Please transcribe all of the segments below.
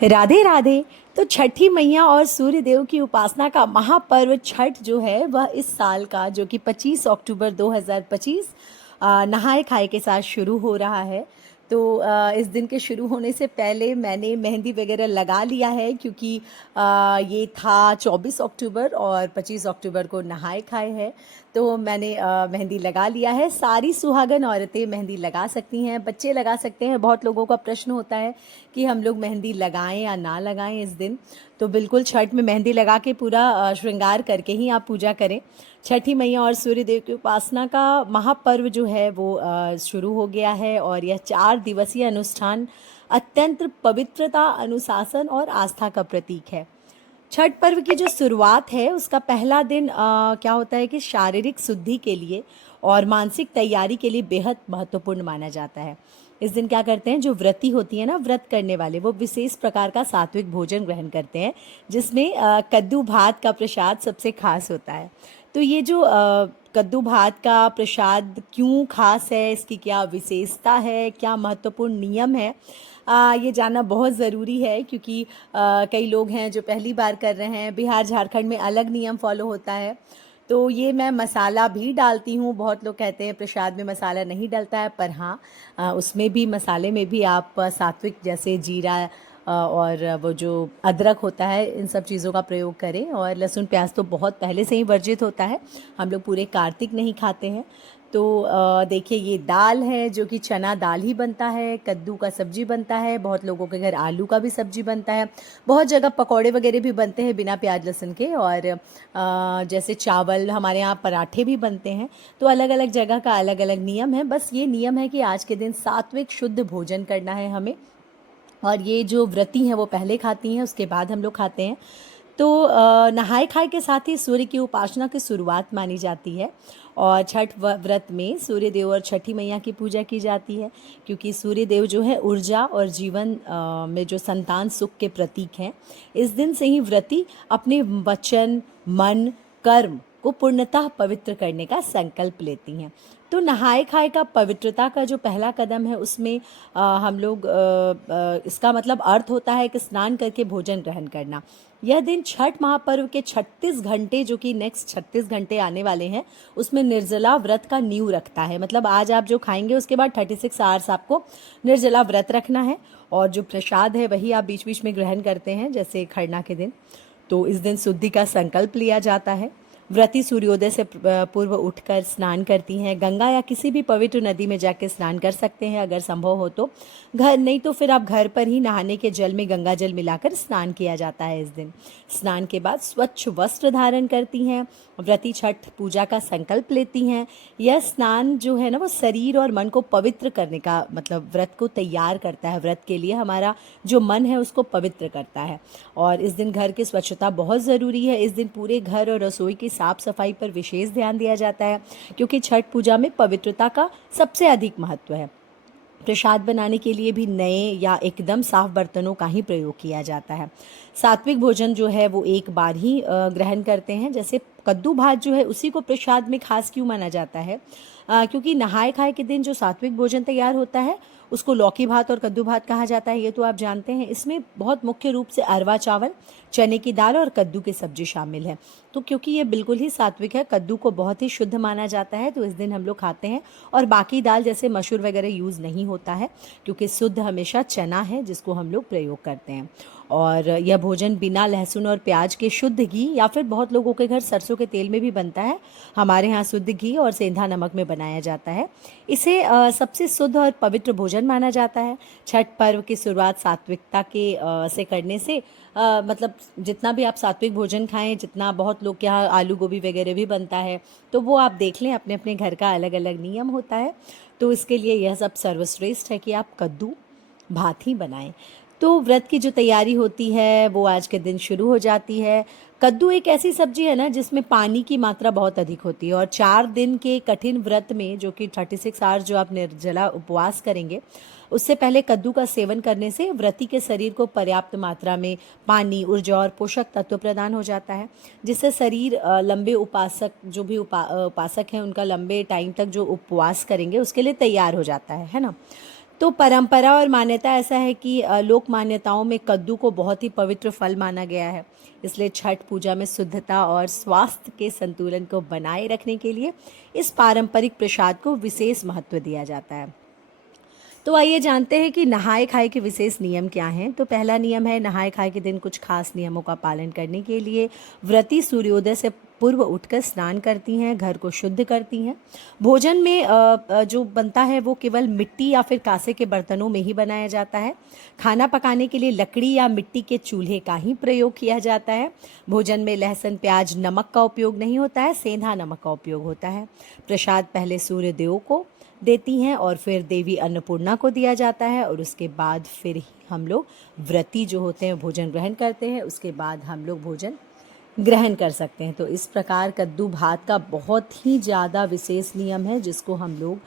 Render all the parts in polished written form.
राधे राधे। तो छठी मैया और सूर्य देव की उपासना का महापर्व छठ जो है वह इस साल का जो कि 25 अक्टूबर 2025 नहाए खाए के साथ शुरू हो रहा है। तो इस दिन के शुरू होने से पहले मैंने मेहंदी वगैरह लगा लिया है, क्योंकि ये था 24 अक्टूबर और 25 अक्टूबर को नहाए खाए है। तो मैंने मेहंदी लगा लिया है। सारी सुहागन औरतें मेहंदी लगा सकती हैं, बच्चे लगा सकते हैं। बहुत लोगों का प्रश्न होता है कि हम लोग मेहंदी लगाएं या ना लगाएं इस दिन। तो बिल्कुल छठ में मेहंदी लगा के पूरा श्रृंगार करके ही आप पूजा करें। छठी मैया और सूर्य देव की उपासना का महापर्व जो है वो शुरू हो गया है, और यह 4 दिवसीय अनुष्ठान अत्यंत पवित्रता, अनुशासन और आस्था का प्रतीक है। छठ पर्व की जो शुरुआत है उसका पहला दिन क्या होता है कि शारीरिक शुद्धि के लिए और मानसिक तैयारी के लिए बेहद महत्वपूर्ण माना जाता है। इस दिन क्या करते हैं, जो व्रती होती है ना, व्रत करने वाले, वो विशेष प्रकार का सात्विक भोजन ग्रहण करते हैं, जिसमें कद्दू भात का प्रसाद सबसे खास होता है। तो ये जो कद्दू भात का प्रसाद क्यों खास है, इसकी क्या विशेषता है, क्या महत्वपूर्ण नियम है, ये जानना बहुत ज़रूरी है। क्योंकि कई लोग हैं जो पहली बार कर रहे हैं। बिहार झारखंड में अलग नियम फॉलो होता है। तो ये मैं मसाला भी डालती हूँ। बहुत लोग कहते हैं प्रसाद में मसाला नहीं डलता है, पर हाँ, उसमें भी, मसाले में भी आप सात्विक जैसे जीरा और वो जो अदरक होता है, इन सब चीज़ों का प्रयोग करें। और लहसुन प्याज तो बहुत पहले से ही वर्जित होता है, हम लोग पूरे कार्तिक नहीं खाते हैं। तो देखिए, ये दाल है जो कि चना दाल ही बनता है, कद्दू का सब्जी बनता है, बहुत लोगों के घर आलू का भी सब्जी बनता है, बहुत जगह पकौड़े वगैरह भी बनते हैं बिना प्याज लहसुन के, और जैसे चावल, हमारे यहाँ पराठे भी बनते हैं। तो अलग अलग जगह का अलग अलग नियम है। बस ये नियम है कि आज के दिन सात्विक शुद्ध भोजन करना है हमें, और ये जो व्रती हैं वो पहले खाती हैं, उसके बाद हम लोग खाते हैं। तो नहाए खाए के साथ ही सूर्य की उपासना की शुरुआत मानी जाती है। और छठ व्रत में सूर्य देव और छठी मैया की पूजा की जाती है, क्योंकि सूर्य देव जो है ऊर्जा और जीवन में जो संतान सुख के प्रतीक हैं। इस दिन से ही व्रती अपने वचन, मन, कर्म को पूर्णतः पवित्र करने का संकल्प लेती हैं। तो नहाए खाए का पवित्रता का जो पहला कदम है, उसमें हम लोग इसका मतलब अर्थ होता है कि स्नान करके भोजन ग्रहण करना। यह दिन छठ महापर्व के 36 घंटे, जो कि नेक्स्ट 36 घंटे आने वाले हैं, उसमें निर्जला व्रत का नींव रखता है। मतलब आज आप जो खाएंगे उसके बाद 36 आवर्स आपको निर्जला व्रत रखना है, और जो प्रसाद है वही आप बीच बीच में ग्रहण करते हैं, जैसे खरना के दिन। तो इस दिन शुद्धि का संकल्प लिया जाता है। व्रती सूर्योदय से पूर्व उठकर स्नान करती हैं। गंगा या किसी भी पवित्र नदी में जाकर स्नान कर सकते हैं अगर संभव हो तो। घर नहीं तो फिर आप घर पर ही नहाने के जल में गंगा जल मिलाकर स्नान किया जाता है इस दिन। स्नान के बाद स्वच्छ वस्त्र धारण करती हैं। व्रती छठ पूजा का संकल्प लेती हैं। यह स्नान जो है ना, वो शरीर और मन को पवित्र करने का, मतलब व्रत को तैयार करता है। व्रत के लिए हमारा जो मन है उसको पवित्र करता है। और इस दिन घर की स्वच्छता बहुत ज़रूरी है। इस दिन पूरे घर और रसोई की साफ सफाई पर विशेष ध्यान दिया जाता है, क्योंकि छठ पूजा में पवित्रता का सबसे अधिक महत्व है। प्रसाद बनाने के लिए भी नए या एकदम साफ बर्तनों का ही प्रयोग किया जाता है। सात्विक भोजन जो है वो एक बार ही ग्रहण करते हैं। जैसे कद्दू भात जो है, उसी को प्रसाद में खास क्यों माना जाता है, क्योंकि नहाए खाए के दिन जो सात्विक भोजन तैयार होता है उसको लौकी भात और कद्दू भात कहा जाता है, ये तो आप जानते हैं। इसमें बहुत मुख्य रूप से अरवा चावल, चने की दाल और कद्दू की सब्जी शामिल है। तो क्योंकि ये बिल्कुल ही सात्विक है, कद्दू को बहुत ही शुद्ध माना जाता है, तो इस दिन हम लोग खाते हैं। और बाकी दाल जैसे मसूर वगैरह यूज़ नहीं होता है, क्योंकि शुद्ध हमेशा चना है जिसको हम लोग प्रयोग करते हैं। और यह भोजन बिना लहसुन और प्याज के शुद्ध घी, या फिर बहुत लोगों के घर सरसों के तेल में भी बनता है, हमारे यहाँ शुद्ध घी और सेंधा नमक में बनाया जाता है। इसे सबसे शुद्ध और पवित्र भोजन माना जाता है। छठ पर्व की शुरुआत सात्विकता के से करने से, मतलब जितना भी आप सात्विक भोजन खाएं, जितना, बहुत लोग के यहाँ आलू गोभी वगैरह भी बनता है, तो वो आप देख लें, अपने अपने घर का अलग अलग नियम होता है। तो इसके लिए यह सब सर्वश्रेष्ठ है कि आप कद्दू भात ही बनाएं। तो व्रत की जो तैयारी होती है वो आज के दिन शुरू हो जाती है। कद्दू एक ऐसी सब्जी है ना जिसमें पानी की मात्रा बहुत अधिक होती है, और 4 दिन के कठिन व्रत में, जो कि 36 आवर्स जो आप निर्जला उपवास करेंगे, उससे पहले कद्दू का सेवन करने से व्रती के शरीर को पर्याप्त मात्रा में पानी, ऊर्जा और पोषक तत्व प्रदान हो जाता है, जिससे शरीर लंबे उपासक, जो भी उपासक हैं, उनका लंबे टाइम तक जो उपवास करेंगे उसके लिए तैयार हो जाता है ना। तो परंपरा और मान्यता ऐसा है कि लोक मान्यताओं में कद्दू को बहुत ही पवित्र फल माना गया है। इसलिए छठ पूजा में शुद्धता और स्वास्थ्य के संतुलन को बनाए रखने के लिए इस पारंपरिक प्रसाद को विशेष महत्व दिया जाता है। तो आइए जानते हैं कि नहाए खाए के विशेष नियम क्या हैं। तो पहला नियम है, नहाए खाए के दिन कुछ खास नियमों का पालन करने के लिए व्रती सूर्योदय से पूर्व उठकर स्नान करती हैं, घर को शुद्ध करती हैं। भोजन में जो बनता है वो केवल मिट्टी या फिर कांसे के बर्तनों में ही बनाया जाता है। खाना पकाने के लिए लकड़ी या मिट्टी के चूल्हे का ही प्रयोग किया जाता है। भोजन में लहसुन, प्याज, नमक का उपयोग नहीं होता है, सेंधा नमक का उपयोग होता है। प्रसाद पहले सूर्य देव को देती हैं और फिर देवी अन्नपूर्णा को दिया जाता है, और उसके बाद फिर ही हम लोग व्रती जो होते हैं भोजन ग्रहण करते हैं। उसके बाद हम लोग भोजन ग्रहण कर सकते हैं। तो इस प्रकार कद्दू भात का बहुत ही ज़्यादा विशेष नियम है, जिसको हम लोग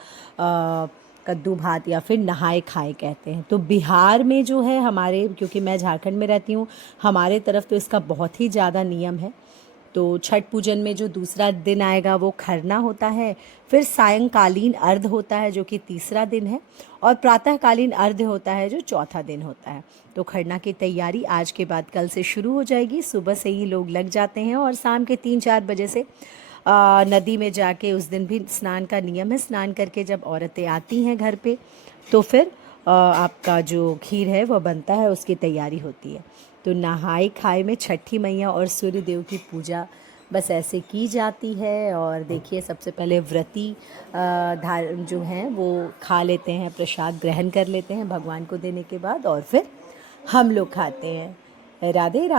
कद्दू भात या फिर नहाए खाए कहते हैं। तो बिहार में जो है हमारे, क्योंकि मैं झारखंड में रहती हूँ, हमारे तरफ तो इसका बहुत ही ज़्यादा नियम है। तो छठ पूजन में जो दूसरा दिन आएगा वो खरना होता है, फिर सायंकालीन अर्घ होता है जो कि तीसरा दिन है, और प्रातःकालीन अर्घ होता है जो चौथा दिन होता है। तो खरना की तैयारी आज के बाद कल से शुरू हो जाएगी। सुबह से ही लोग लग जाते हैं और शाम के 3-4 बजे से नदी में जाके, उस दिन भी स्नान का नियम है, स्नान करके जब औरतें आती हैं घर पे तो फिर आपका जो खीर है वो बनता है, उसकी तैयारी होती है। तो नहाए खाए में छठी मैया और सूर्य देव की पूजा बस ऐसे की जाती है। और देखिए, सबसे पहले व्रती जो हैं वो खा लेते हैं, प्रसाद ग्रहण कर लेते हैं भगवान को देने के बाद, और फिर हम लोग खाते हैं। राधे राधे।